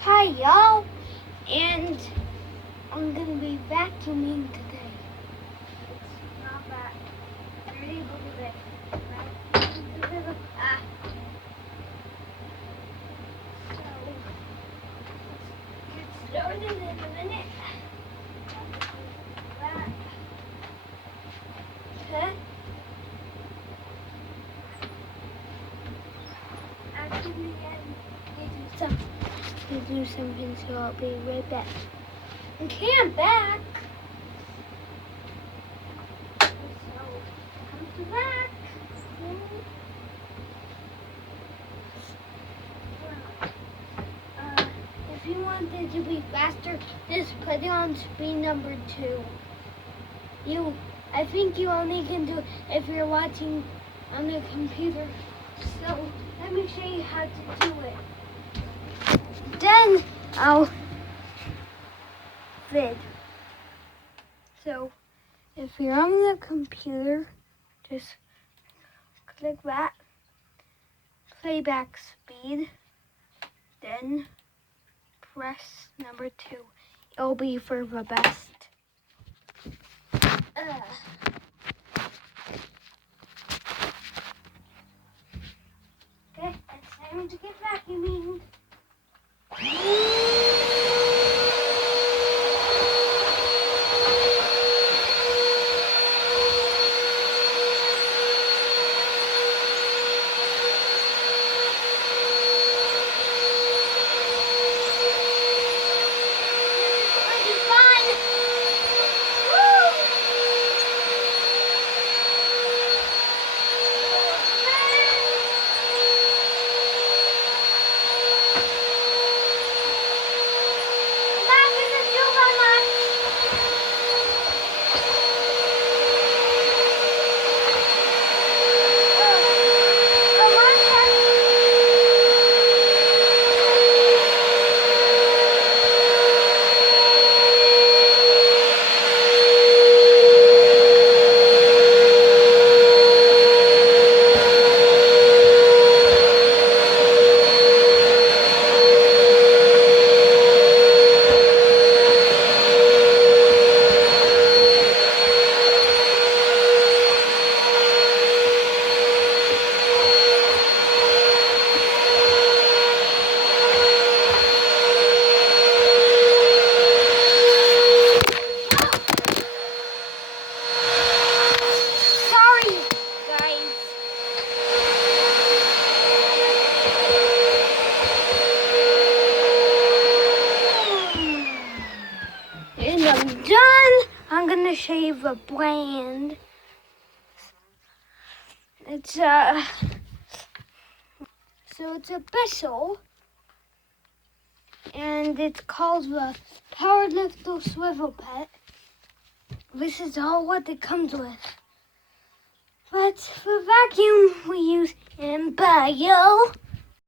Hi y'all, and I'm gonna be vacuuming today. It's not bad. Ready? Look at it. Ah. So, let's get started in a minute. Okay. After we do something, so I'll be right back. Okay, I'm back. So, come to back. If you want it to be faster, just put it on screen number 2. I think you only can do it if you're watching on the computer. So let me show you how to do it. Then I'll vid. So if you're on the computer, just click that, playback speed, then press number 2. It'll be for the best. Okay, it's time to get vacuuming. And I'm done. I'm gonna shave a brand. It's so it's a Bissell, and it's called the Powerlifter Swivel Pet. This is all what it comes with. But for vacuum, we use Bio.